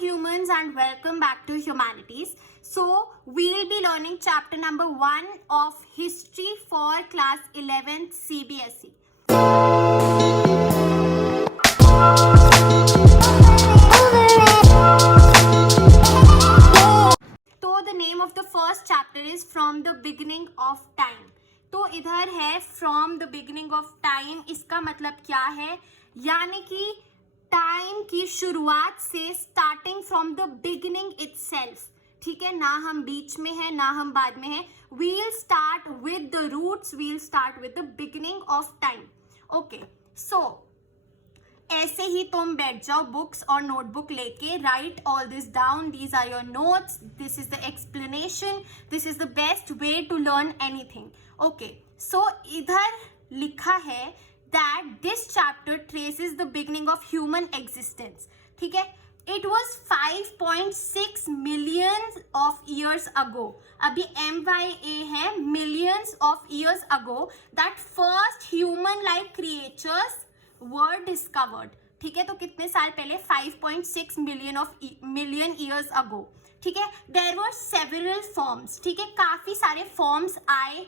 humans and welcome back to Humanities. So we'll be learning chapter number 1 of History for class 11th CBSE. So the name of the first chapter is From the Beginning of Time. तो इधर है From the Beginning of Time, इसका मतलब क्या है? यानी कि time की शुरुआत से, starting from the beginning itself. ठीक है, ना हम बीच में है ना हम बाद में है. We'll start with the roots, we'll start with the beginning of time. Okay, so ऐसे ही तुम बैठ जाओ बुक्स और नोटबुक लेके. Write all this down, these are your notes, this is the explanation, this is the best way to learn anything. Okay, so इधर लिखा है that this chapter traces the beginning of human existence. ठीक है, it was 5.6 millions of years ago. अभी MYA है, millions of years ago that first human like creatures were discovered. ठीक है, तो कितने साल पहले? 5.6 million years ago. ठीक है, there were several forms. ठीक है, काफी सारे forms आए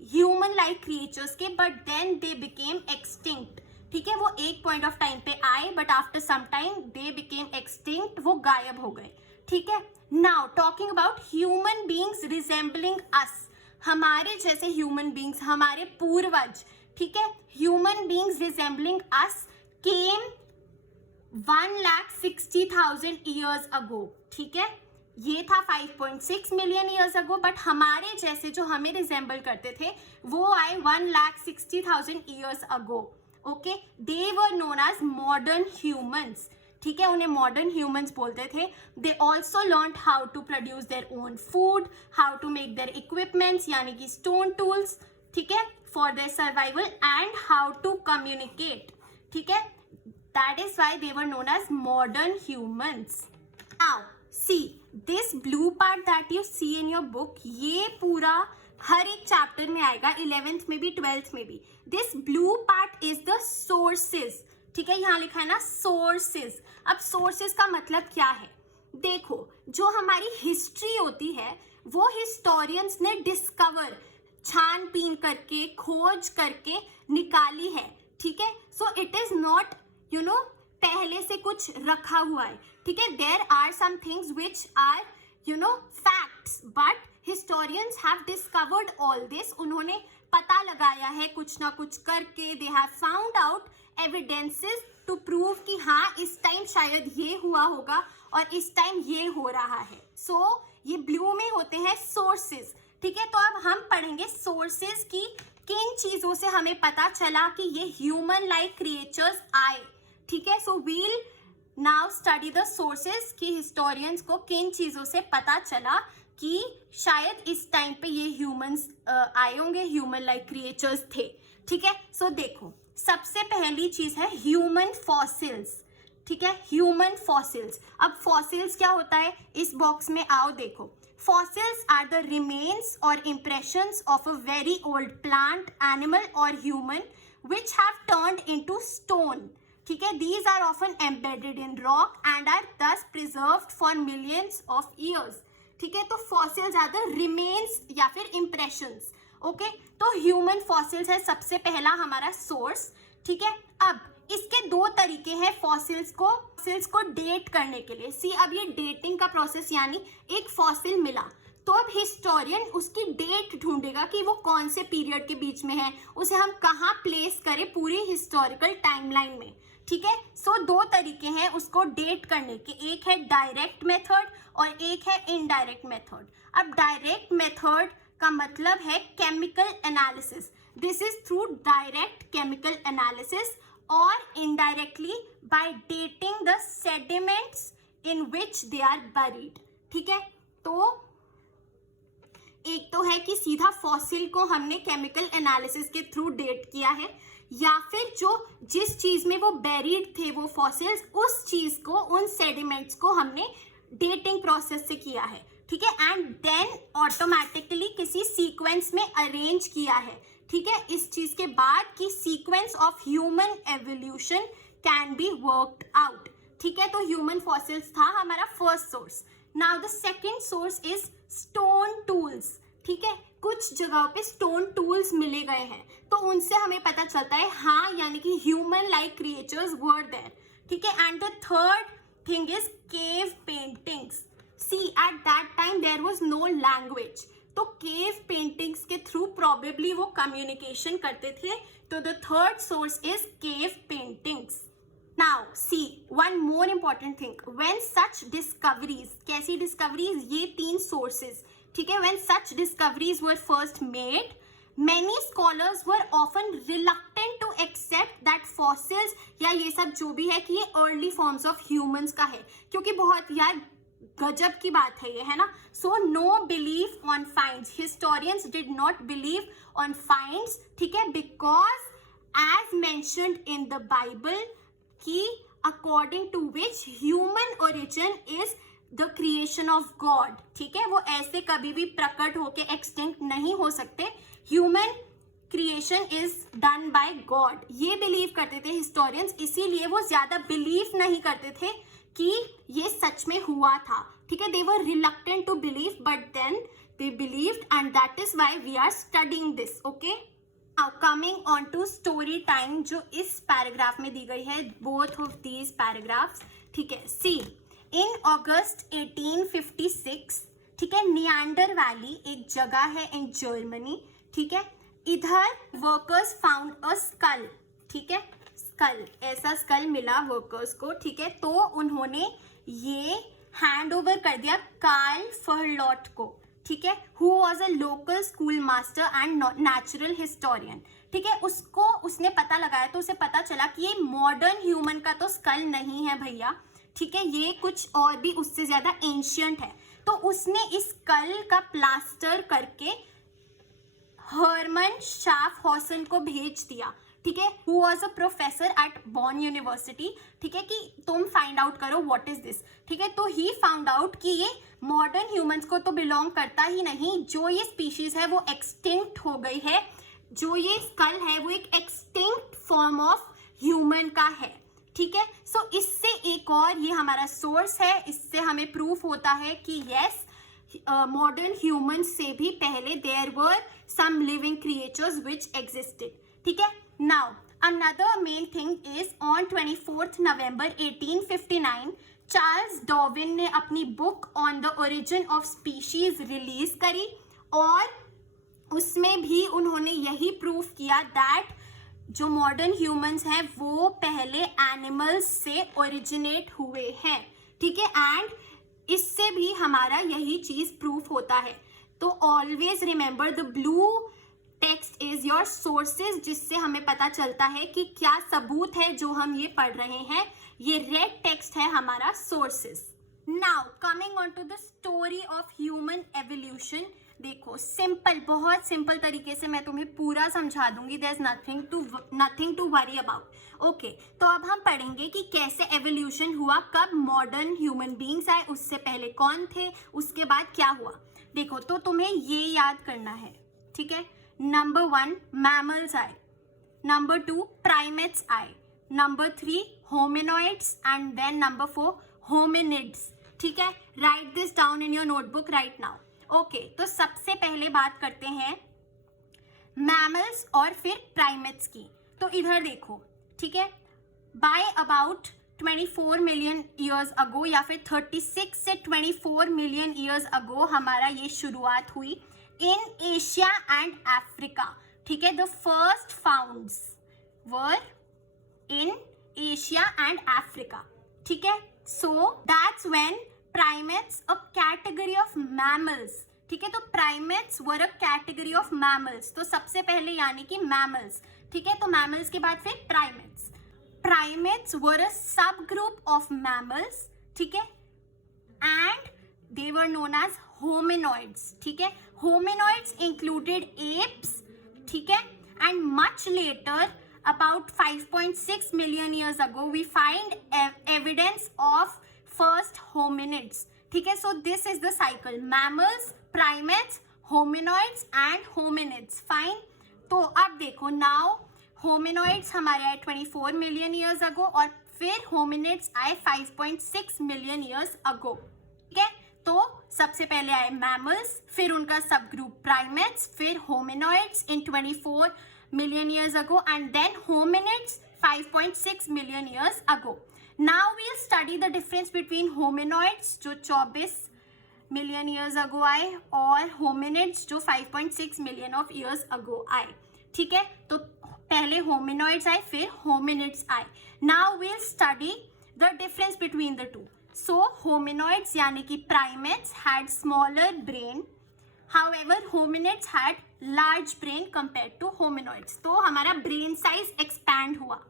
ह्यूमन लाइक क्रिएचर्स के, but then they became extinct. ठीक है, वो एक पॉइंट ऑफ टाइम पे आए but after some time they became extinct, वो गायब हो गए. ठीक है, now talking about human beings resembling us, हमारे जैसे ह्यूमन बीइंग्स, हमारे पूर्वज. ठीक है, human beings resembling us came 1,60,000 years ago. ठीक है, ये था 5.6 मिलियन ईयर्स अगो, बट हमारे जैसे जो हमें रिजेंबल करते थे वो आए 1,60,000 years ago. Okay, they were known as modern humans. ठीक है, उन्हें मॉडर्न ह्यूमंस बोलते थे. They also learn how to produce their own food, how to make their equipments यानी कि स्टोन टूल्स. ठीक है, for their survival and how to communicate. ठीक है, that is why they were known as modern humans. Now see this blue part that you see in your book, ये पूरा हर एक chapter में आएगा, 11th में भी 12th में भी. This blue part is the sources. ठीक है, यहाँ लिखा है ना सोर्सेज. अब सोर्सेज का मतलब क्या है? देखो, जो हमारी हिस्ट्री होती है वो हिस्टोरियंस ने डिस्कवर, छानबीन करके, खोज करके निकाली है. ठीक है, सो इट इज नॉट पहले से कुछ रखा हुआ है. ठीक है, there are some things which are facts, but historians have discovered all this. उन्होंने पता लगाया है कुछ ना कुछ करके. They have found out evidences to prove कि हाँ इस टाइम शायद ये हुआ होगा और इस टाइम ये हो रहा है. सो ये ब्लू में होते हैं सोर्सेज. ठीक है, तो अब हम पढ़ेंगे सोर्सेज की किन चीजों से हमें पता चला कि ये ह्यूमन लाइक क्रिएचर्स आए. ठीक है, so we'll now study the sources कि हिस्टोरियंस को किन चीजों से पता चला कि शायद इस टाइम पे ये ह्यूमंस आए होंगे, ह्यूमन लाइक क्रिएचर्स थे. ठीक है, सो देखो, सबसे पहली चीज है ह्यूमन फॉसिल्स. ठीक है, ह्यूमन फॉसिल्स. अब फॉसिल्स क्या होता है? इस बॉक्स में आओ देखो. Fossils are the remains or impressions of a very old plant, animal or human which have turned into stone. ठीक है, these are often embedded in rock and are thus preserved for millions of years. ठीक है, तो fossils are the remains या फिर impressions. Okay, तो human fossils है सबसे पहला हमारा सोर्स. ठीक है, अब इसके दो तरीके हैं फॉसिल्स को डेट करने के लिए. सी, अब ये डेटिंग का प्रोसेस, यानी एक फॉसिल मिला तो अब हिस्टोरियन उसकी डेट ढूंढेगा कि वो कौन से पीरियड के बीच में है, उसे हम कहाँ प्लेस करें पूरी हिस्टोरिकल टाइमलाइन में. ठीक है, सो दो तरीके हैं उसको डेट करने के. एक है डायरेक्ट मेथड और एक है इनडायरेक्ट मेथड. अब डायरेक्ट मेथड का मतलब है chemical analysis. This is through direct chemical analysis or indirectly by dating the sediments in which they are buried. ठीक है, तो एक तो है कि सीधा फॉसिल को हमने केमिकल एनालिसिस के थ्रू डेट किया है, या फिर जिस चीज में वो बेरीड थे वो फॉसिल्स, उस चीज को, उन सेडिमेंट्स को हमने डेटिंग प्रोसेस से किया है. ठीक है, एंड देन ऑटोमेटिकली किसी सीक्वेंस में अरेंज किया है. ठीक है, इस चीज के बाद कि sequence of human evolution can be worked out. ठीक है, तो ह्यूमन फॉसिल्स था हमारा first source. Now the second source is stone tools. ठीक है, कुछ जगहों पे स्टोन टूल्स मिले गए हैं, तो उनसे हमें पता चलता है हाँ, यानी कि human like creatures were there. ठीक है, and the third thing is cave paintings. See at that time there was no language, तो केव पेंटिंग्स के थ्रू प्रोबेबली वो कम्युनिकेशन करते थे. तो the third source is cave paintings. Now see one more important thing, when such discoveries, कैसी discoveries, ये तीन sources, ठीक है, when such discoveries were first made, many scholars were often reluctant to accept that fossils या ये सब जो भी है कि ये early forms of humans का है, क्योंकि बहुत यार गजब की बात है ये, है ना. So no belief on finds, historians did not believe on finds, ठीक है, because as mentioned in the Bible कि according to which human origin is the creation of God. ठीक है, वो ऐसे कभी भी प्रकट होके एक्सटिंक्ट नहीं हो सकते. Human creation is done by God, ये बिलीव करते थे हिस्टोरियंस, इसीलिए वो ज्यादा बिलीव नहीं करते थे कि ये सच में हुआ था. ठीक है, they were reluctant to believe but then they believed and that is why we are studying this. Okay, Now coming on to story time जो इस पैराग्राफ में दी गई है, both of these paragraphs. ठीक है, see in August 1856, ठीक है, नियांडर valley एक जगह है इन जर्मनी. ठीक है, इधर वर्कर्स फाउंड अ स्कल. ठीक है, स्कल, ऐसा स्कल मिला वर्कर्स को. ठीक है, तो उन्होंने ये हैंड ओवर कर दिया कार्ल फहरलॉट को. ठीक है, who was a local school master and natural historian. ठीक है, उसको उसने पता लगाया तो उसे पता चला कि ये मॉडर्न ह्यूमन का तो स्कल नहीं है भैया. ठीक है, ये कुछ और भी उससे ज्यादा एंशियंट है. तो उसने इस स्कल का प्लास्टर करके हर्मन शाफहॉसन को भेज दिया. ठीक है, who was a professor at born university. ठीक है, कि तुम फाइंड आउट करो व्हाट इज दिस. ठीक है, तो ही फाउंड आउट कि ये मॉडर्न ह्यूमंस को तो बिलोंग करता ही नहीं, जो ये स्पीशीज है वो एक्सटिंक्ट हो गई है, जो ये स्कल है वो एक एक्सटिंक्ट फॉर्म ऑफ ह्यूमन का है. ठीक है, सो इससे एक और ये हमारा सोर्स है, इससे हमें प्रूफ होता है कि यस, मॉडर्न ह्यूमंस से भी पहले there were some living creatures which existed. ठीक है, now another main thing is on 24th November 1859 Charles Darwin ने अपनी book on the origin of species release करी, और उसमें भी उन्होंने यही प्रूफ किया दैट जो मॉडर्न ह्यूमंस हैं वो पहले एनिमल्स से ओरिजिनेट हुए हैं. ठीक है, एंड इससे भी हमारा यही चीज प्रूफ होता है. तो always remember the blue text is your sources, जिससे हमें पता चलता है कि क्या सबूत है जो हम ये पढ़ रहे हैं. ये रेड टेक्स्ट है हमारा sources. Now coming on to the story of human evolution. देखो, सिंपल, बहुत सिंपल तरीके से मैं तुम्हें पूरा समझा दूंगी. There is nothing to worry about. Okay, तो अब हम पढ़ेंगे कि कैसे एवोल्यूशन हुआ, कब मॉडर्न ह्यूमन बींग्स आए, उससे पहले कौन थे, उसके बाद क्या हुआ. देखो, तो तुम्हें ये याद करना है. ठीक है, नंबर 1 मैमल्स आए, नंबर 2 प्राइमेट्स आए, number 3 hominoids, and then number 4 hominids. ठीक है, write this down in your notebook right now. Okay, तो सबसे पहले बात करते हैं मैमल्स और फिर प्राइमेट्स की. तो इधर देखो. ठीक है, बाय अबाउट 24 मिलियन ईयर्स अगो या फिर 36 से 24 मिलियन ईयर्स अगो हमारा ये शुरुआत हुई in Asia and Africa. ठीक है, the first founds were in Asia and Africa. ठीक है, so that's when primates, a category of mammals. ठीक है, तो primates were a category of mammals. तो सबसे पहले यानी कि mammals. ठीक है, तो mammals के बाद फिर primates. Primates were a subgroup of mammals. ठीक है, and they were known as hominoids. ठीक है, hominoids included apes. ठीक है, and much later about 5.6 million years ago we find evidence of first hominids. ठीक है, so this is the cycle, mammals, primates, hominoids and hominids. fine. तो अब देखो, now hominoids हमारे आए 24 मिलियन ईयर्स अगो, और फिर होमिनिड्स आए 5.6 मिलियन ईयर्स अगो, ठीक है। तो सबसे पहले आए मैमल्स, फिर उनका सब ग्रुप प्राइमेट्स, फिर hominoids in 24 million years ago and then hominids 5.6 million years ago. Now we'll study the difference between hominoids जो 24 मिलियन ईयर्स अगो आए और होमिनिड्स जो 5.6 मिलियन ऑफ ईयर्स अगो आए, ठीक है। तो पहले होमिनॉइड्स आए फिर होमिनिड्स आए। Now we'll study the difference between the two. So hominoids यानी कि primates had smaller brain, however hominids had large brain compared to hominoids. तो हमारा ब्रेन साइज एक्सपैंड हुआ।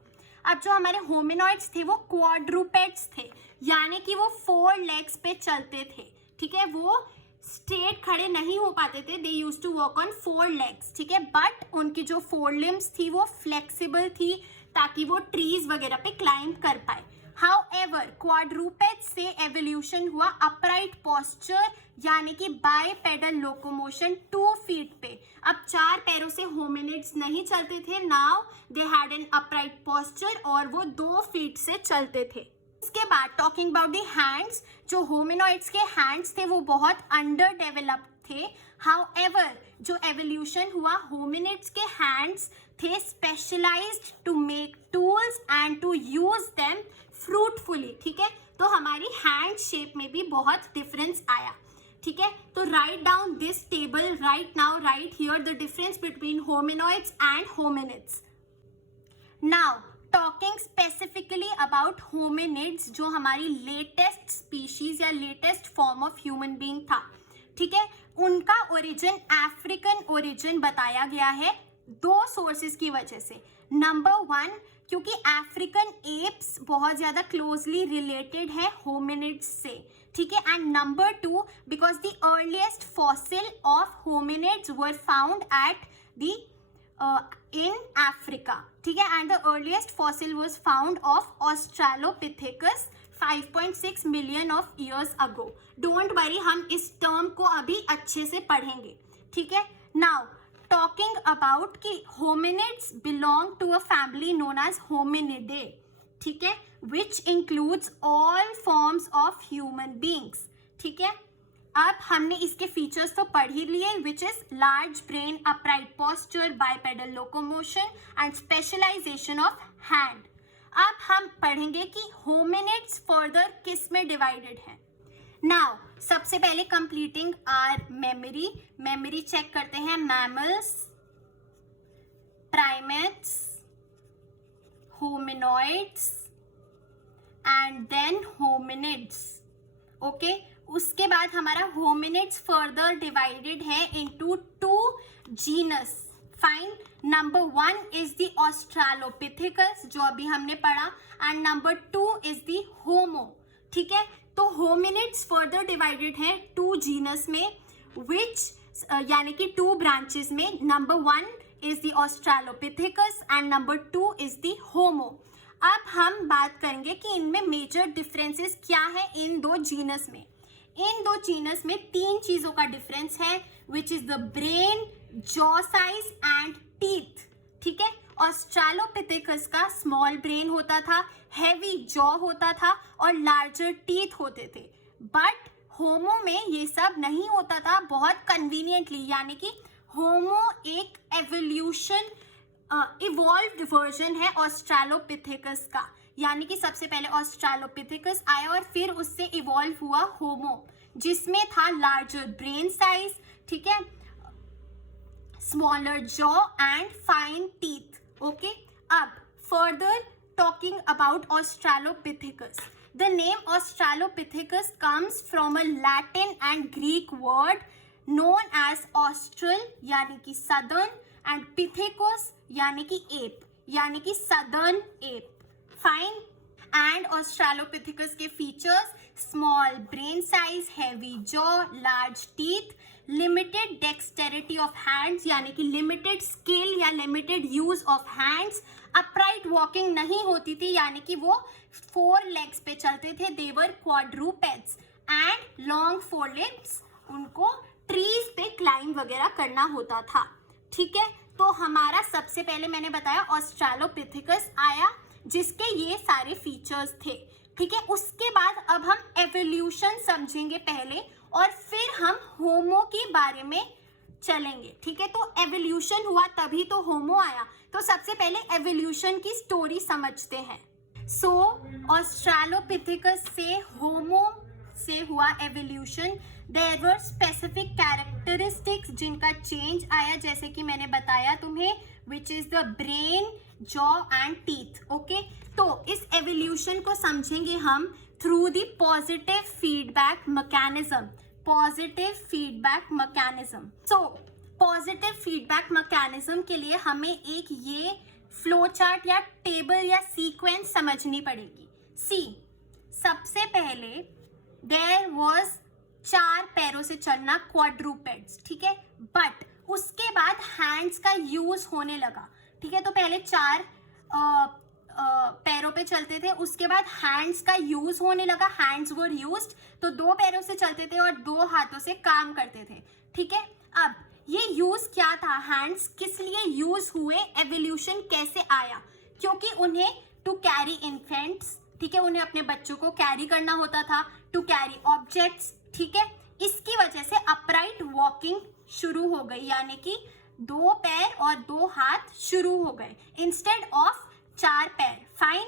अब जो हमारे होमिनॉइड्स थे वो क्वाड्रूपेड्स थे, यानी कि वो 4 लेग्स पे चलते थे, ठीक है। वो स्ट्रेट खड़े नहीं हो पाते थे, they use to walk on 4 legs, ठीक है। बट उनकी जो 4 लिम्स थी वो फ्लेक्सिबल थी ताकि वो ट्रीज वगैरह पे क्लाइंब कर पाए। हाउएवर क्वाड्रूपेड्स से एवोल्यूशन हुआ अपराइट पोस्चर यानी कि बाइपेडल लोकोमोशन 2 फीट पे। अब 4 पैरों से होमिनिड्स नहीं चलते थे, now they had an upright posture और वो 2 फीट से चलते थे। इसके बाद टॉकिंग अबाउट द हैंड्स, जो होमिनॉइड्स के हैंड्स थे वो बहुत अंडर डेवलप्ड थे। हाउएवर जो एवोल्यूशन हुआ होमिनिड्स के हैंड्स थे specialised to make tools and to use them fruitfully, ठीक है। तो हमारी हैंड शेप में भी बहुत डिफरेंस आया, ठीक है। तो write down this table right now, right here the difference between hominoids and hominids. Now talking specifically about hominids, जो हमारी लेटेस्ट स्पीशीज या latest form of human being था, ठीक है। उनका ओरिजिन अफ्रीकन ओरिजिन बताया गया है 2 सोर्सेज की वजह से। नंबर 1, क्योंकि अफ्रीकन एप्स बहुत ज्यादा क्लोजली रिलेटेड है होमिनिड्स से, ठीक है। And number 2, because the earliest fossil of hominids were found at the in Africa, ठीक है। and the earliest fossil was found of Australopithecus 5.6 million of years ago. Don't worry, हम इस term को अभी अच्छे से पढ़ेंगे, ठीक है। Now talking about कि hominids belong to a family known as Hominidae, ठीक है, which includes all forms of human beings, ठीक है। अब हमने इसके फीचर्स तो पढ़ ही लिए, which is large brain, upright posture, bipedal locomotion and specialization of hand. अब हम पढ़ेंगे कि होमिनिड्स फर्दर किस में डिवाइडेड है। नाउ सबसे पहले कंप्लीटिंग आवर मेमोरी चेक करते हैं। Mammals, primates, hominoids and then hominids, okay. उसके बाद हमारा होमिनिड्स फर्दर डिवाइडेड है into 2 genus. Fine, number 1 is the Australopithecus जो अभी हमने पढ़ा and number 2 is the homo, ठीक है। तो होमिनिड्स फर्दर डिवाइडेड है 2 जीनस में, विच यानी कि 2 ब्रांचेस में। Number 1 is the Australopithecus and number 2 is the homo. अब हम बात करेंगे कि इनमें मेजर डिफरेंसेस क्या है इन 2 जीनस में। इन 2 जीनस में 3 चीजों का डिफरेंस है, विच is the brain, jaw size and teeth, ठीक है। ऑस्ट्रालोपिथेकस का स्मॉल ब्रेन होता था, हैवी जॉ होता था और लार्जर टीथ होते थे। बट होमो में ये सब नहीं होता था बहुत कन्वीनियंटली, यानी कि होमो एक एवोल्यूशन इवॉल्व्ड वर्जन है ऑस्ट्रालोपिथेकस का, यानी कि सबसे पहले ऑस्ट्रालोपिथेकस आया और फिर उससे इवॉल्व हुआ होमो, जिसमें था लार्जर ब्रेन साइज, ठीक है, smaller jaw and fine teeth, okay. अब further talking about Australopithecus, the name Australopithecus comes from a Latin and Greek word known as austral यानी कि सदर्न एंड पिथेकोस यानी कि एप यानी कि सदर्न एप। फाइन, एंड ऑस्ट्रालोपिथेकस के features small brain size, heavy jaw, large teeth, limited dexterity of hands यानी कि limited skill या limited use of hands, upright walking नहीं होती थी यानी कि वो 4 लेग्स पे चलते थे, देवर क्वाड्रूपेड्स, एंड लॉन्ग फोरलिम्स, उनको ट्रीज पे क्लाइंब वगैरह करना होता था, ठीक है। तो हमारा सबसे पहले मैंने बताया ऑस्ट्रालोपिथेकस आया जिसके ये सारे फीचर्स थे, ठीक है। उसके बाद अब हम एवोल्यूशन समझेंगे पहले और फिर हम होमो के बारे में चलेंगे, ठीक है। तो एवोल्यूशन हुआ तभी तो होमो आया, तो सबसे पहले एवोल्यूशन की स्टोरी समझते हैं। सो ऑस्ट्रेलोपिथेकस से होमो से हुआ evolution. There were specific characteristics जिनका चेंज आया, जैसे कि मैंने बताया तुम्हें, which is the brain, jaw and teeth, okay. तो इस एवोल्यूशन को समझेंगे हम through the positive feedback mechanism. Positive feedback mechanism. So positive feedback mechanism के लिए हमें एक ये फ्लो चार्ट या टेबल या सीक्वेंस समझनी पड़ेगी। सी, सबसे पहले देयर वाज 4 पैरों से चलना, क्वाड्रूपेड्स, ठीक है। बट उसके बाद हैंड्स का यूज होने लगा, ठीक है। तो पहले 4 पैरों पे चलते थे, उसके बाद हैंड्स का यूज होने लगा, हैंड्स वर यूज्ड, तो 2 पैरों से चलते थे और 2 हाथों से काम करते थे, ठीक है। अब ये यूज क्या था, हैंड्स किस लिए यूज हुए, एवोल्यूशन कैसे आया, क्योंकि उन्हें टू कैरी इन्फेंट्स, ठीक है, उन्हें अपने बच्चों को कैरी करना होता था, टू कैरी ऑब्जेक्ट्स, ठीक है। इसकी वजह से अपराइट वॉकिंग शुरू हो गई, यानी कि 2 पैर और 2 हाथ शुरू हो गए इंस्टेड ऑफ 4 पैर, फाइन।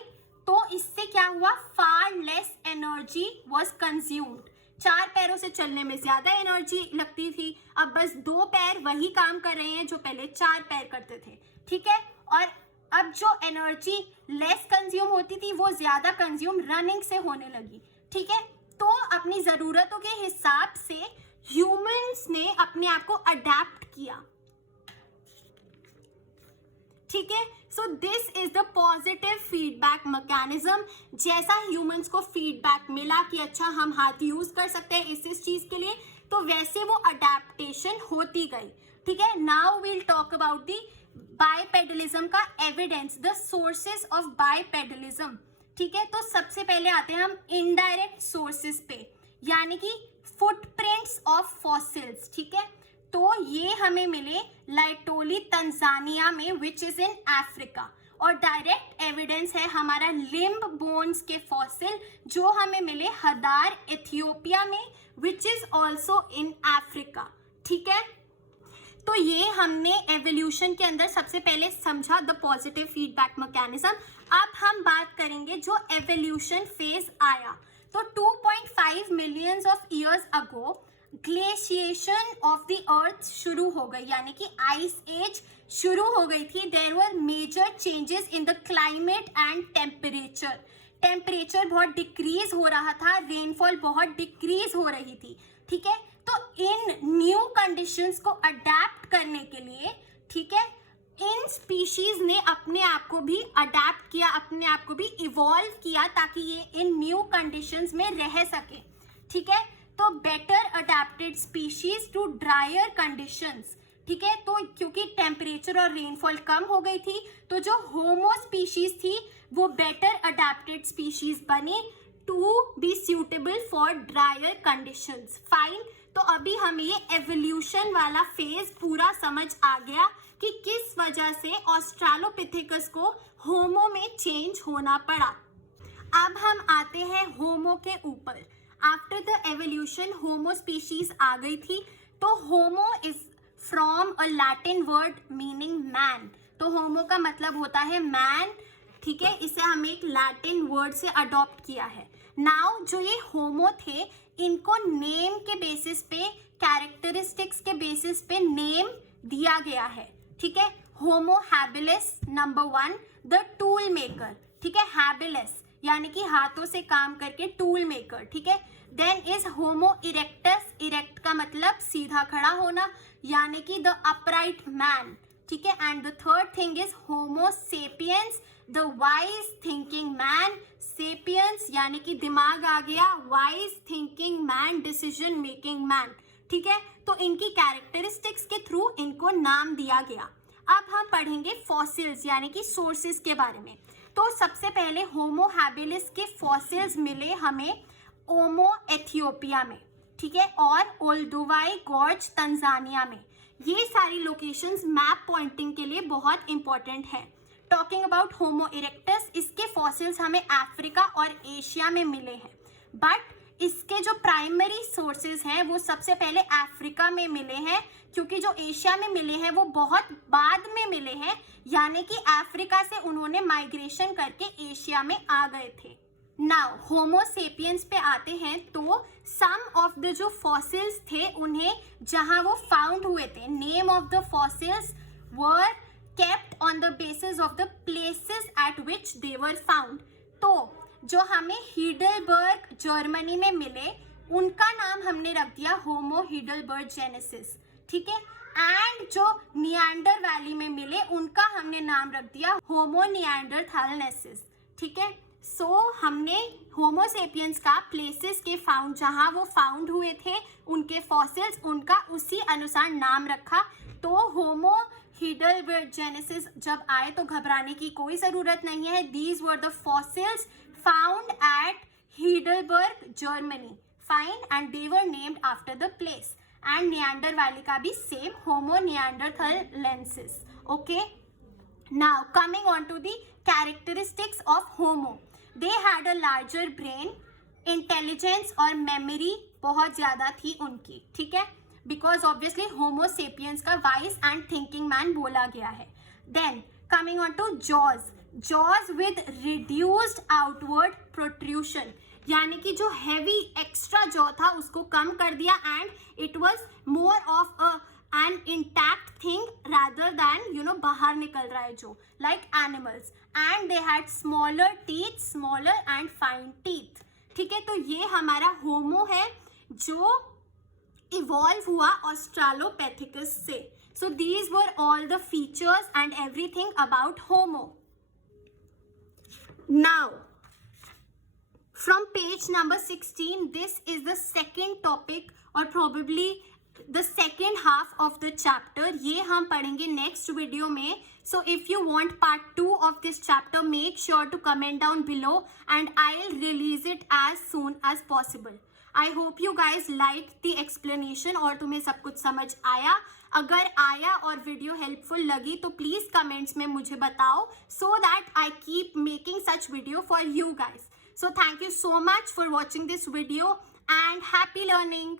तो इससे क्या हुआ, far less energy was consumed. 4 पैरों से चलने में ज्यादा एनर्जी लगती थी, अब बस 2 पैर वही काम कर रहे हैं जो पहले 4 पैर करते थे, ठीक है। और अब जो एनर्जी लेस कंज्यूम होती थी वो ज्यादा कंज्यूम रनिंग से होने लगी, ठीक है। तो अपनी जरूरतों के हिसाब से ह्यूमंस ने अपने आप को अडेप्ट किया, ठीक है। So this is the positive feedback mechanism. जैसा ह्यूमंस को फीडबैक मिला कि अच्छा हम हाथ यूज कर सकते हैं इस चीज के लिए, तो वैसे वो अडेप्टेशन होती गई, ठीक है। Now we'll talk about the bipedalism का evidence, the sources of bipedalism, ठीक है। तो सबसे पहले आते हैं हम इनडायरेक्ट सोर्सेस पे, यानी कि फुटप्रिंट्स ऑफ फॉसिल्स, ठीक है। तो ये हमें मिले लाइटोली तंजानिया में, विच इज इन अफ्रीका, और डायरेक्ट एविडेंस है हमारा लिम्ब बोन्स के फॉसिल जो हमें मिले हदार इथियोपिया में, which is also in Africa, ठीक है। तो ये हमने एवोल्यूशन के अंदर सबसे पहले समझा द पॉजिटिव फीडबैक मैकेनिज्म। अब हम बात करेंगे जो एवोल्यूशन फेज आया, तो 2.5 millions of years ago glaciation of the earth शुरू हो गई, यानी कि आइस एज शुरू हो गई थी। There were major changes in the climate and temperature. Temperature बहुत डिक्रीज हो रहा था, रेनफॉल बहुत डिक्रीज हो रही थी, ठीक है। तो इन न्यू कंडीशंस को अडेप्ट करने के लिए, ठीक है, इन स्पीशीज ने अपने आप को भी अडेप्ट किया, अपने आप को भी इवॉल्व किया ताकि ये इन न्यू कंडीशंस में रह सके, ठीक है। तो better adapted species to drier conditions, ठीक है। तो क्योंकि टेम्परेचर और रेनफॉल कम हो गई थी, तो जो होमो स्पीशीज थी वो बेटर अडेप्टेड स्पीशीज बनी to be suitable for drier conditions, fine. तो अभी हमें ये एवोल्यूशन वाला फेज पूरा समझ आ गया कि किस वजह से ऑस्ट्रेलोपिथेकस को होमो में चेंज होना पड़ा। अब हम आते हैं होमो के ऊपर। After the evolution homo species आ गई थी, तो homo is from a Latin word meaning man. तो होमो का मतलब होता है मैन, ठीक है। इसे हमें एक लैटिन वर्ड से अडॉप्ट किया है। नाउ जो ये होमो थे, इनको नेम के बेसिस पे, कैरेक्टरिस्टिक्स के बेसिस पे नेम दिया गया है, ठीक है। Homo habilis number 1, the tool maker, ठीक है। हैबिलिस यानी कि हाथों से काम करके टूल मेकर, ठीक है। Then is homo erectus, erect का मतलब सीधा खड़ा होना, यानी कि द अपराइट मैन, ठीक है। And the third thing is homo sapiens, the wise thinking man. Sapiens यानी कि दिमाग आ गया, wise thinking man, decision making man, ठीक है। तो इनकी कैरेक्टरिस्टिक्स के थ्रू इनको नाम दिया गया। अब हम पढ़ेंगे फॉसिल्स यानी कि सोर्सेस के बारे में। तो सबसे पहले होमो हैबिलिस के फॉसिल्स मिले हमें ओमो एथियोपिया में, ठीक है, और ओल्डोवाई गॉर्ज तंजानिया में। ये सारी लोकेशंस मैप पॉइंटिंग के लिए बहुत इंपॉर्टेंट है, टॉकिंग अबाउट होमो इरेक्टस, इसके फॉसिल्स हमें अफ्रीका और एशिया में मिले हैं, बट इसके जो प्राइमरी सोर्सेज हैं वो सबसे पहले अफ्रीका में मिले हैं, क्योंकि जो एशिया में मिले हैं वो बहुत बाद में मिले हैं, यानी कि अफ्रीका से उन्होंने माइग्रेशन करके एशिया में आ गए थे। नाउ होमो सेपियंस पे आते हैं, तो सम ऑफ द जो फॉसिल्स थे उन्हें जहां वो फाउंड हुए थे, name of the fossils were kept on the basis of the places at which they were found. तो जो हमें हीडलबर्ग जर्मनी में मिले उनका नाम हमने रख दिया होमो हीडलबर्ग जेनेसिस, ठीक है। एंड जो निएंडर वैली में मिले उनका हमने नाम रख दिया होमो निएंडरथालेनेसिस, ठीक है। सो हमने होमो सेपियंस का प्लेसेस के फाउंड जहां वो फाउंड हुए थे उनके फॉसिल्स, उनका उसी अनुसार नाम रखा। तो होमो हीडलबर्ग जेनेसिस जब आए तो घबराने की कोई ज़रूरत नहीं है। These were the fossils found at Heidelberg, Germany. Fine, and they were named after the place. And Neander Valley का भी same, Homo neanderthalensis. Okay. Now coming on to the characteristics of Homo. They had a larger brain, intelligence और memory बहुत ज़्यादा थी उनकी, ठीक है, because obviously Homo sapiens का wise and thinking man बोला गया है. Then coming on to jaws. Jaws with reduced outward protrusion, यानी कि जो heavy extra jaw था उसको कम कर दिया, and it was more of an intact thing rather than बाहर निकल रहा है जो, like animals, and they had smaller teeth, smaller and fine teeth, ठीक है। तो ये हमारा होमो है जो इवॉल्व हुआ ऑस्ट्रालोपैथिकस से। So these were all the features and everything about Homo. Now, from page number 16, this is the second topic or probably the second half of the chapter. ये हम पढ़ेंगे next video में. So if you want part 2 of this chapter, make sure to comment down below and I'll release it as soon as possible. I hope you guys liked the explanation और तुम्हें सब कुछ समझ आया। अगर आया और वीडियो हेल्पफुल लगी तो प्लीज़ कमेंट्स में मुझे बताओ, so that I keep making such video for you guys. So thank you so much for watching this video and happy learning.